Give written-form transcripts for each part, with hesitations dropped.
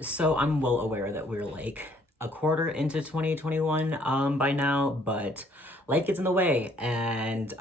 So I'm well aware that we're like a quarter into 2021 by now, but life gets in the way and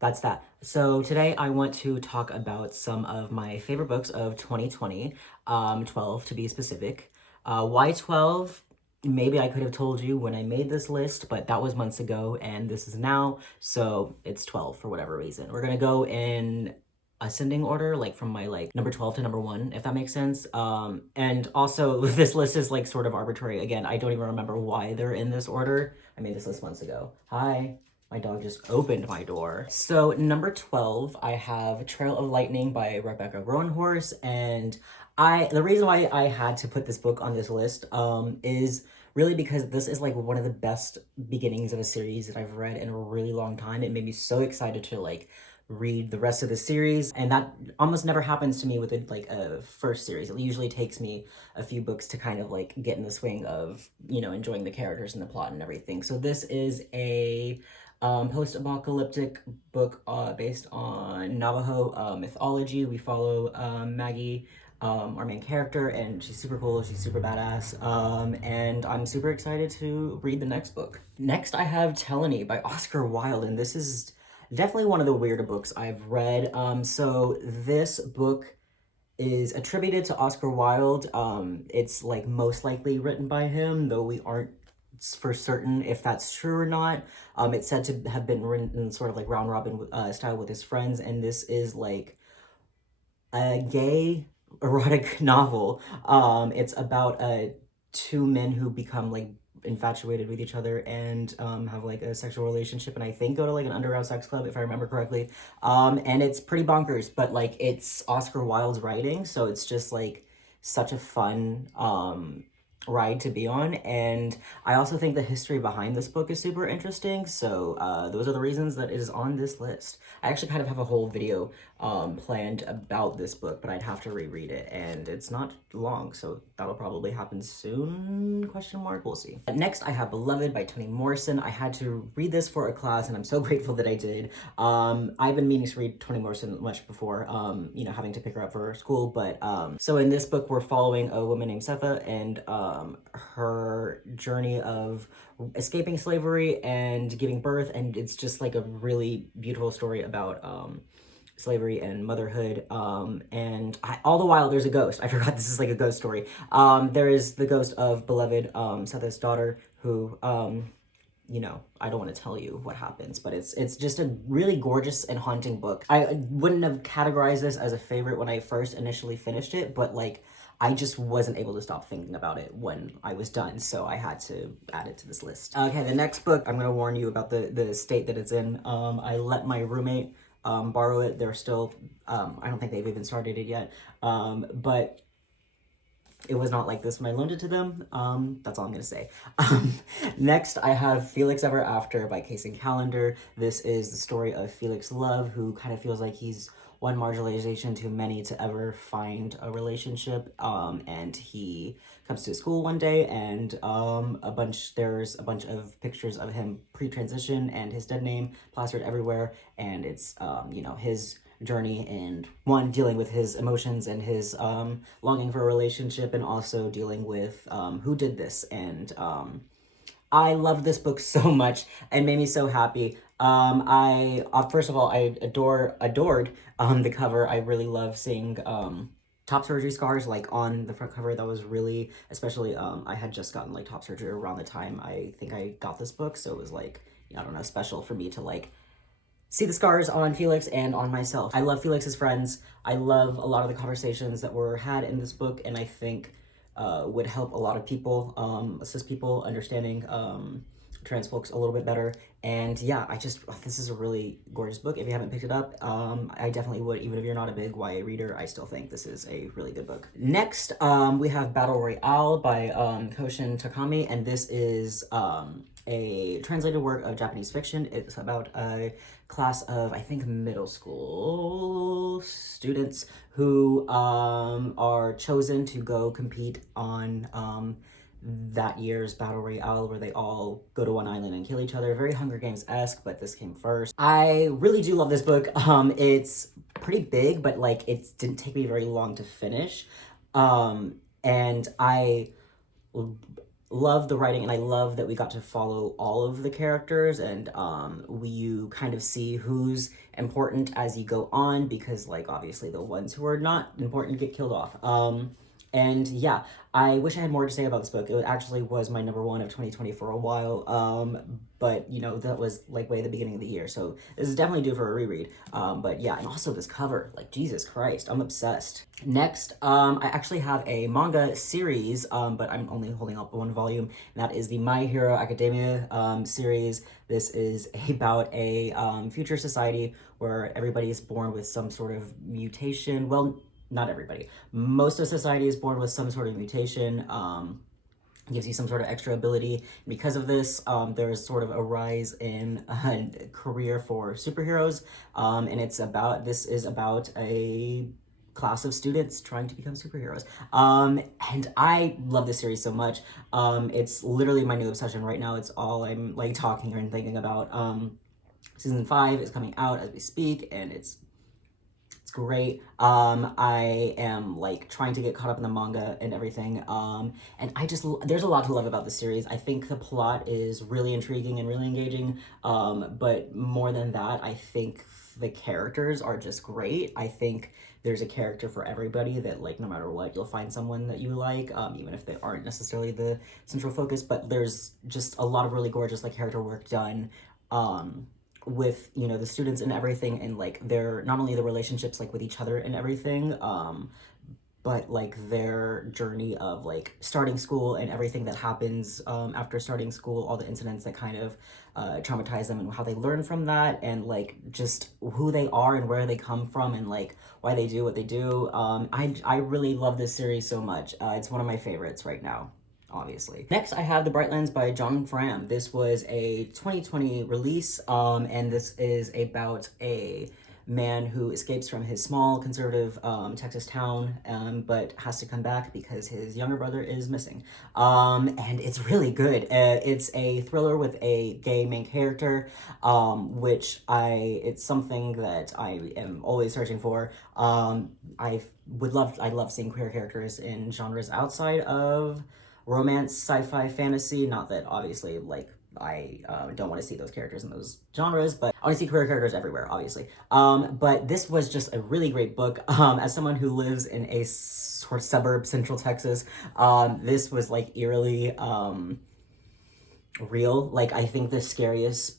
that's that. So today I want to talk about some of my favorite books of 2020, 12 to be specific. Why 12? Maybe I could have told you when I made this list, but that was months ago and this is now, so it's 12 for whatever reason. We're gonna go in ascending order, like from my like number 12 to number 1, if that makes sense. And also this list is like sort of arbitrary. Again, I don't even remember why they're in this order. I made this list months ago. Hi. My dog just opened my door. So number 12, I have Trail of Lightning by Rebecca Roanhorse. And the reason why I had to put this book on this list is really because this is like one of the best beginnings of a series that I've read in a really long time. It made me so excited to like read the rest of the series, and that almost never happens to me with a first series. It usually takes me a few books to kind of like get in the swing of, you know, enjoying the characters and the plot and everything. So this is a post-apocalyptic book based on Navajo mythology. We follow Maggie, our main character, and she's super cool, she's super badass, and I'm super excited to read the next book. Next, I have Teleny by Oscar Wilde, and this is definitely one of the weirder books I've read. So this book is attributed to Oscar Wilde. It's like most likely written by him, though we aren't for certain if that's true or not. It's said to have been written in sort of like round robin style with his friends, and this is like a gay erotic novel. It's about two men who become like infatuated with each other and have like a sexual relationship, and I think go to like an underground sex club if I remember correctly. And it's pretty bonkers, but like it's Oscar Wilde's writing, so it's just like such a fun ride to be on. And I also think the history behind this book is super interesting, so those are the reasons that it is on this list. I actually kind of have a whole video planned about this book, but I'd have to reread it, and it's not long, so that'll probably happen soon, question mark, we'll see. Next, I have Beloved by Toni Morrison. I had to read this for a class, and I'm so grateful that I did. I've been meaning to read Toni Morrison much before, you know, having to pick her up for school, but so in this book, we're following a woman named Setha and her journey of escaping slavery and giving birth, and it's just like a really beautiful story about slavery and motherhood. And all the while there's a ghost. I forgot this is like a ghost story. There is the ghost of beloved Setha's daughter, who you know, I don't want to tell you what happens, but it's just a really gorgeous and haunting book. I wouldn't have categorized this as a favorite when I first initially finished it, but like I just wasn't able to stop thinking about it when I was done, so I had to add it to this list. Okay, the next book, I'm gonna warn you about the state that it's in. I let my roommate borrow it. They're still, I don't think they've even started it yet, but it was not like this when I loaned it to them. That's all I'm gonna say. Next, I have Felix Ever After by Casein Calendar. This is the story of Felix Love, who kind of feels like he's one marginalization too many to ever find a relationship. And he comes to school one day, and there's a bunch of pictures of him pre-transition and his dead name plastered everywhere, and it's you know, his journey and one dealing with his emotions and his longing for a relationship, and also dealing with who did this. And I loved this book so much and made me so happy. I first of all, I adored the cover. I really love seeing top surgery scars like on the front cover. That was really, especially I had just gotten like top surgery around the time I think I got this book, so it was like, I don't know, special for me to like see the scars on Felix and on myself. I love Felix's friends. I love a lot of the conversations that were had in this book, and I think would help a lot of people, assist people understanding trans folks a little bit better. And yeah, this is a really gorgeous book. If you haven't picked it up, I definitely would. Even if you're not a big YA reader, I still think this is a really good book. Next, we have Battle Royale by Koshin Takami, and this is a translated work of Japanese fiction. It's about a class of, I think, middle school students who are chosen to go compete on that year's Battle Royale, where they all go to one island and kill each other. Very Hunger Games-esque, but this came first. I really do love this book. It's pretty big, but like it didn't take me very long to finish. And I love the writing, and I love that we got to follow all of the characters, and you kind of see who's important as you go on, because like obviously the ones who are not important get killed off. And yeah, I wish I had more to say about this book. It actually was my number one of 2020 for a while, but you know, that was like way at the beginning of the year, so this is definitely due for a reread. But yeah, and also this cover, like Jesus Christ, I'm obsessed. Next, I actually have a manga series, but I'm only holding up one volume, and that is the My Hero Academia series. This is about a future society where everybody is born with some sort of mutation. Well, not everybody. Most of society is born with some sort of mutation. Gives you some sort of extra ability. And because of this, there's sort of a rise in a career for superheroes. And this is about a class of students trying to become superheroes. And I love this series so much. It's literally my new obsession right now. It's all I'm like talking and thinking about. Season 5 is coming out as we speak, and it's great. I am like trying to get caught up in the manga and everything. And there's a lot to love about the series. I think the plot is really intriguing and really engaging. But more than that, I think the characters are just great. I think there's a character for everybody, that like no matter what, you'll find someone that you like, even if they aren't necessarily the central focus. But there's just a lot of really gorgeous like character work done. With, you know, the students and everything, and like their, not only the relationships like with each other and everything, but like their journey of like starting school and everything that happens after starting school, all the incidents that kind of traumatize them, and how they learn from that, and like just who they are and where they come from, and like why they do what they do. I really love this series so much. It's one of my favorites right now, obviously. Next, I have The Brightlands by John Fram. This was a 2020 release, and this is about a man who escapes from his small conservative Texas town, but has to come back because his younger brother is missing. And it's really good. It's a thriller with a gay main character, it's something that I am always searching for. I love seeing queer characters in genres outside of romance, sci-fi, fantasy. Not that obviously like I don't want to see those characters in those genres, but I want to see queer characters everywhere, obviously. But this was just a really great book. As someone who lives in a sort of suburb, central Texas, this was like eerily real. Like, I think the scariest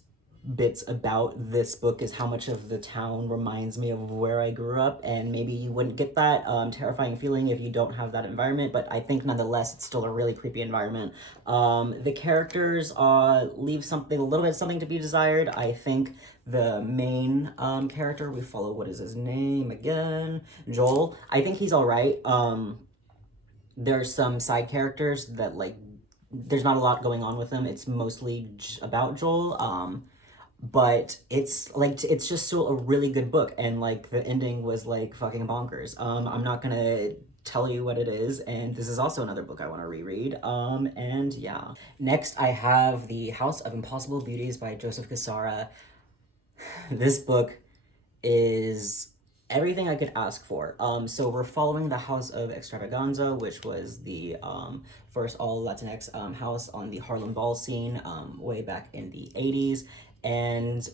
bits about this book is how much of the town reminds me of where I grew up, and maybe you wouldn't get that terrifying feeling if you don't have that environment, but I think nonetheless it's still a really creepy environment. The characters leave a little bit something to be desired. I think the main character we follow, what is his name again? Joel. I think he's all right. There's some side characters that like there's not a lot going on with them. It's mostly about Joel. But it's just still a really good book, and like the ending was like fucking bonkers. I'm not gonna tell you what it is, and this is also another book I want to reread. And yeah. Next, I have The House of Impossible Beauties by Joseph Cassara. This book is everything I could ask for. So we're following the House of Extravaganza, which was the first all Latinx house on the Harlem Ball scene way back in the 80s. And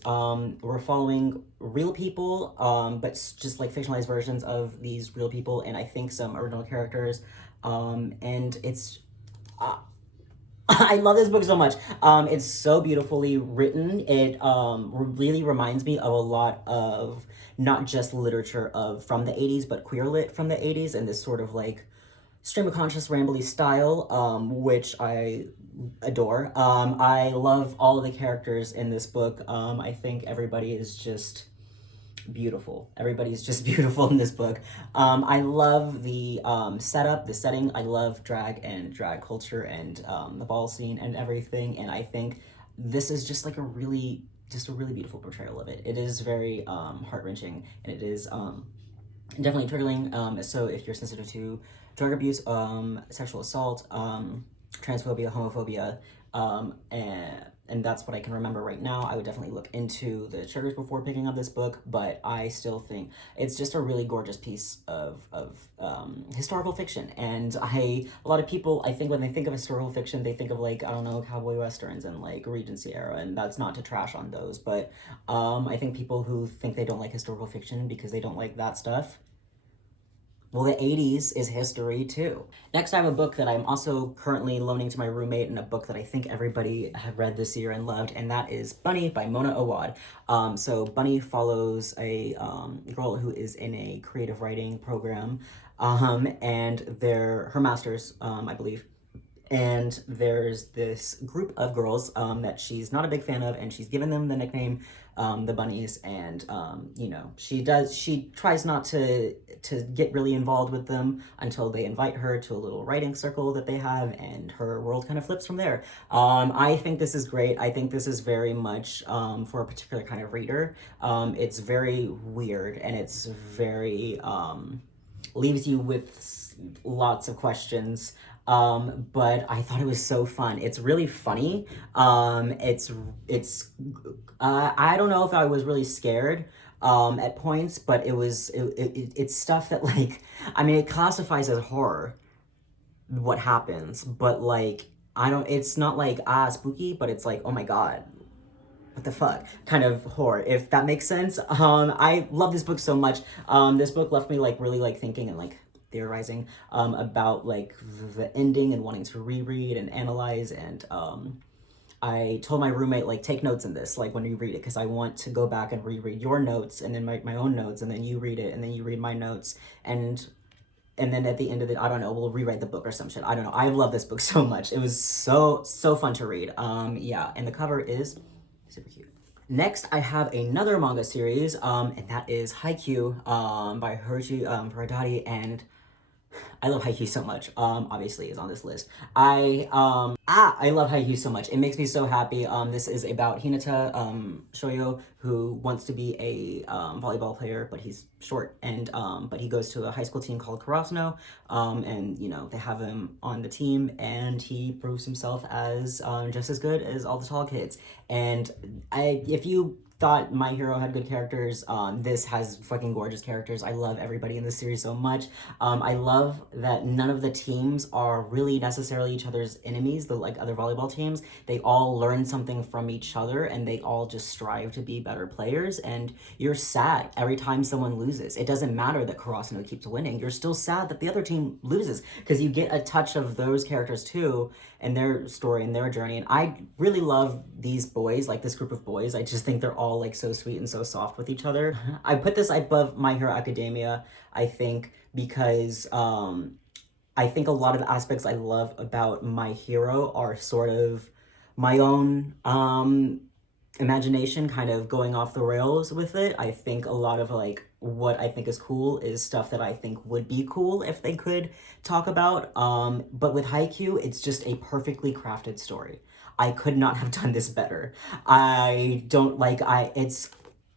we're following real people, but just like fictionalized versions of these real people, and I think some original characters. And it's I love this book so much. It's so beautifully written. It really reminds me of a lot of not just literature from the 80s, but queer lit from the 80s, and this sort of like stream of conscious rambly style, which I adore. I love all of the characters in this book. I think everybody is just beautiful. Everybody's just beautiful in this book. I love the setup, the setting. I love drag and drag culture and the ball scene and everything. And I think this is just like a really beautiful portrayal of it. It is very heart-wrenching, and it is definitely triggering. So if you're sensitive to drug abuse, sexual assault, transphobia, homophobia, and that's what I can remember right now. I would definitely look into the triggers before picking up this book, but I still think it's just a really gorgeous piece of historical fiction. And a lot of people, I think when they think of historical fiction, they think of like, I don't know, cowboy westerns and like Regency era, and that's not to trash on those, but I think people who think they don't like historical fiction because they don't like that stuff, well, the 80s is history too. Next, I have a book that I'm also currently loaning to my roommate, and a book that I think everybody had read this year and loved, and that is Bunny by Mona Awad. So Bunny follows a girl who is in a creative writing program, and her master's, I believe. And there's this group of girls that she's not a big fan of, and she's given them the nickname the Bunnies. And you know, she tries not to get really involved with them until they invite her to a little writing circle that they have, and her world kind of flips from there. I think this is great. I think this is very much for a particular kind of reader. It's very weird, and it's very leaves you with lots of questions. But I thought it was so fun. It's really funny. It's I don't know if I was really scared at points, but it's stuff that, like, I mean, it classifies as horror, what happens, but like, it's not like, spooky, but it's like, oh my God, what the fuck kind of horror, if that makes sense. I love this book so much. This book left me like really like thinking and like theorizing about like the ending and wanting to reread and analyze. And I told my roommate, like, take notes in this, like, when you read it, because I want to go back and reread your notes and then my own notes, and then you read it and then you read my notes, and then at the end of it, I don't know, we'll rewrite the book or some shit. I don't know. I love this book so much. It was so fun to read. Yeah, and the cover is super cute. Next, I have another manga series, and that is Haikyuu, by Haruchi Furadati, and I love Haikyuu so much. Obviously is on this list. I love Haikyuu so much. It makes me so happy. This is about Hinata Shoyo, who wants to be a volleyball player, but he's short, and but he goes to a high school team called Karasuno, and you know, they have him on the team, and he proves himself as just as good as all the tall kids. And if you thought My Hero had good characters, this has fucking gorgeous characters. I love everybody in this series so much. I love that none of the teams are really necessarily each other's enemies, the like other volleyball teams. They all learn something from each other, and they all just strive to be better players. And you're sad every time someone loses. It doesn't matter that Karasuno keeps winning. You're still sad that the other team loses, because you get a touch of those characters too, and their story and their journey. And I really love these boys, like this group of boys. I just think they're all like so sweet and so soft with each other. I put this above My Hero Academia, I think, because I think a lot of the aspects I love about My Hero are sort of my own imagination kind of going off the rails with it. I think a lot of like what I think is cool is stuff that I think would be cool if they could talk about. But with Haikyuu, it's just a perfectly crafted story. I could not have done this better. I'm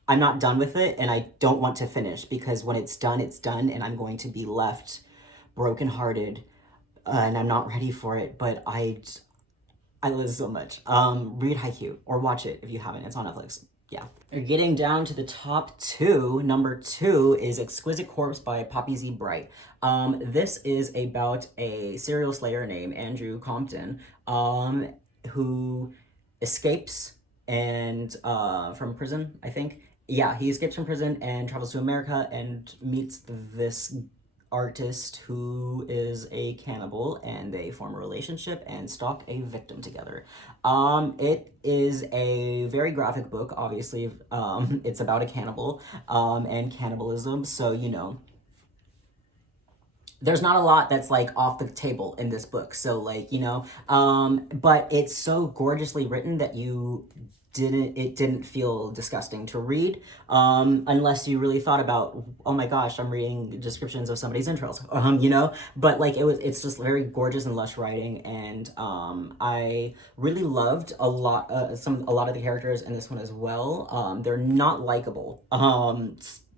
not done with it, and I don't want to finish, because when it's done, and I'm going to be left brokenhearted, and I'm not ready for it. But I love it so much. Read Haikyuu, or watch it if you haven't. It's on Netflix. Yeah. We're getting down to the top two. Number 2 is Exquisite Corpse by Poppy Z. Bright. This is about a serial slayer named Andrew Compton, who escapes and from prison, I think. Yeah, he escapes from prison and travels to America and meets this artist who is a cannibal, and they form a relationship and stalk a victim together. It is a very graphic book, obviously. It's about a cannibal and cannibalism, so you know, there's not a lot that's like off the table in this book, so like, you know, but it's so gorgeously written that it didn't feel disgusting to read, unless you really thought about, oh my gosh, I'm reading descriptions of somebody's entrails, you know, but like it's just very gorgeous and lush writing. And I really loved a lot of the characters in this one as well. They're not likable,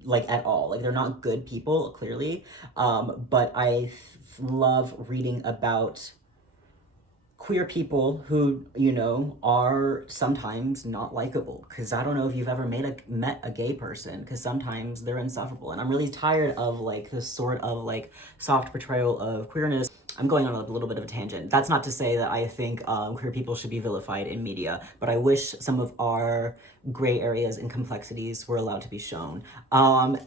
like at all. Like, they're not good people, clearly, but I love reading about queer people who, you know, are sometimes not likable. Because I don't know if you've ever met a gay person, because sometimes they're insufferable. And I'm really tired of like this sort of like soft portrayal of queerness. I'm going on a little bit of a tangent. That's not to say that I think queer people should be vilified in media, but I wish some of our gray areas and complexities were allowed to be shown.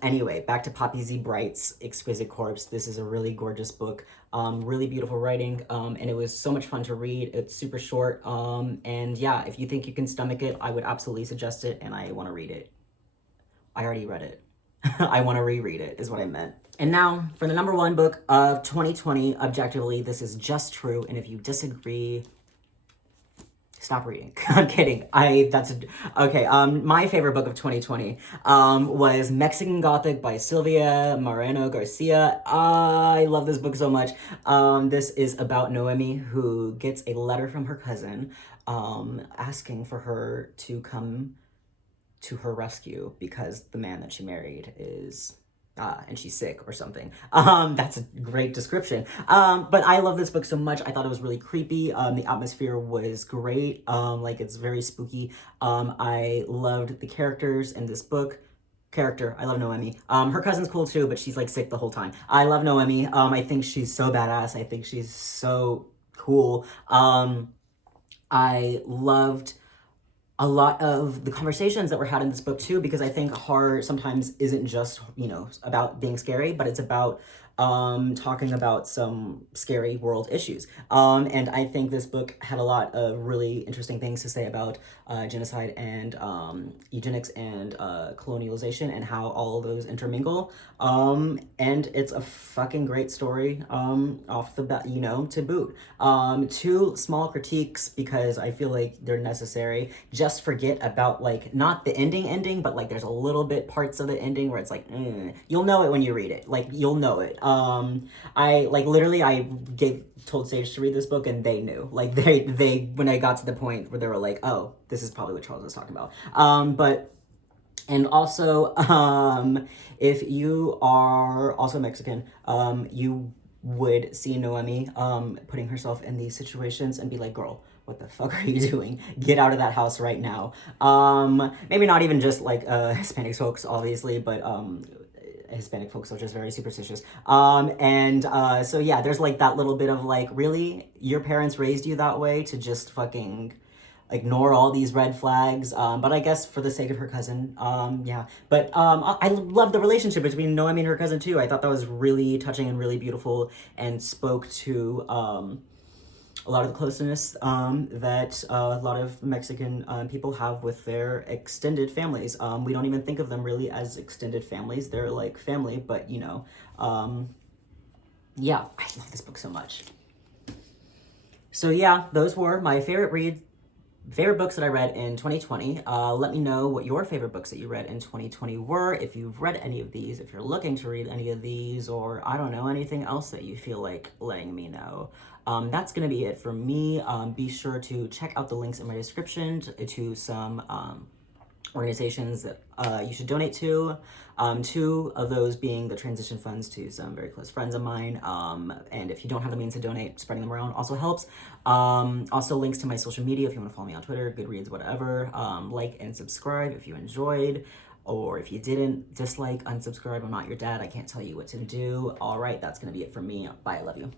Anyway, back to Poppy Z. Bright's Exquisite Corpse. This is a really gorgeous book, really beautiful writing, and it was so much fun to read. It's super short, and yeah, if you think you can stomach it, I would absolutely suggest it, and I want to read it. I already read it. I want to reread it, is what I meant. And now, for the number one book of 2020, objectively, this is just true, and if you disagree, stop reading. I'm kidding. My favorite book of 2020 was Mexican Gothic by Silvia, Moreno, Garcia. I love this book so much. This is about Noemi, who gets a letter from her cousin asking for her to come to her rescue because the man that she married is and she's sick or something. That's a great description. But I love this book so much. I thought it was really creepy. The atmosphere was great. Like, it's very spooky. I loved the characters in this book. I love Noemi. Her cousin's cool too, but she's like sick the whole time. I love Noemi. I think she's so badass. I think she's so cool. I loved a lot of the conversations that were had in this book too, because I think horror sometimes isn't just, you know, about being scary, but it's about talking about some scary world issues. And I think this book had a lot of really interesting things to say about genocide and eugenics and colonialization and how all of those intermingle. And it's a fucking great story off the bat, you know, to boot. Two small critiques, because I feel like they're necessary. Just forget about, like, not the ending, but like there's a little bit parts of the ending where it's like, you'll know it when you read it. Like, you'll know it. I told Sage to read this book and they knew. Like, they when I got to the point where they were like, oh, this is probably what Charles was talking about. And also, if you are also Mexican, you would see Noemi putting herself in these situations and be like, girl, what the fuck are you doing? Get out of that house right now. Maybe not even just like Hispanic folks, obviously, but Hispanic folks are just very superstitious. So yeah, there's like that little bit of like, really? Your parents raised you that way to just fucking ignore all these red flags, but I guess for the sake of her cousin, yeah. But I love the relationship between Noemi and her cousin too. I thought that was really touching and really beautiful and spoke to a lot of the closeness that a lot of Mexican people have with their extended families. We don't even think of them really as extended families. They're like family, but you know, yeah, I love this book so much. So yeah, those were my favorite books that I read in 2020. Let me know what your favorite books that you read in 2020 were, if you've read any of these, if you're looking to read any of these, or I don't know, anything else that you feel like letting me know. That's gonna be it for me. Be sure to check out the links in my description to some organizations that you should donate to. Two of those being the transition funds to some very close friends of mine. And if you don't have the means to donate, spreading them around also helps. Also links to my social media if you want to follow me on Twitter, Goodreads, whatever. Like and subscribe if you enjoyed. Or if you didn't, dislike, unsubscribe. I'm not your dad. I can't tell you what to do. All right, that's going to be it for me. Bye, I love you.